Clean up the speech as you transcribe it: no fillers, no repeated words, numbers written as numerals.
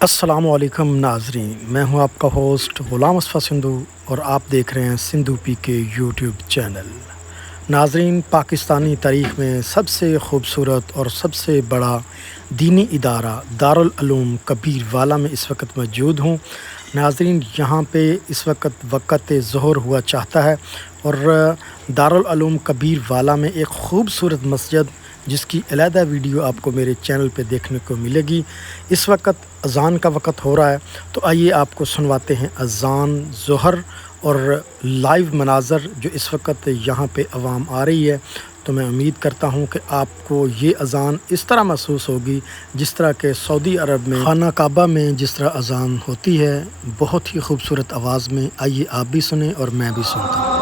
السلام علیکم ناظرین، میں ہوں آپ کا ہوسٹ غلام اصفیٰ سندھو اور آپ دیکھ رہے ہیں سندھو پی کے یوٹیوب چینل۔ ناظرین، پاکستانی تاریخ میں سب سے خوبصورت اور سب سے بڑا دینی ادارہ دارالعلوم کبیر والا میں اس وقت موجود ہوں۔ ناظرین، یہاں پہ اس وقت ظہر ہوا چاہتا ہے اور دارالعلوم کبیر والا میں ایک خوبصورت مسجد جس کی علیحدہ ویڈیو آپ کو میرے چینل پہ دیکھنے کو ملے گی۔ اس وقت اذان کا وقت ہو رہا ہے، تو آئیے آپ کو سنواتے ہیں اذان ظہر اور لائیو مناظر جو اس وقت یہاں پہ عوام آ رہی ہے۔ تو میں امید کرتا ہوں کہ آپ کو یہ اذان اس طرح محسوس ہوگی جس طرح کہ سعودی عرب میں خانہ کعبہ میں جس طرح اذان ہوتی ہے، بہت ہی خوبصورت آواز میں۔ آئیے آپ بھی سنیں اور میں بھی سنتا ہوں۔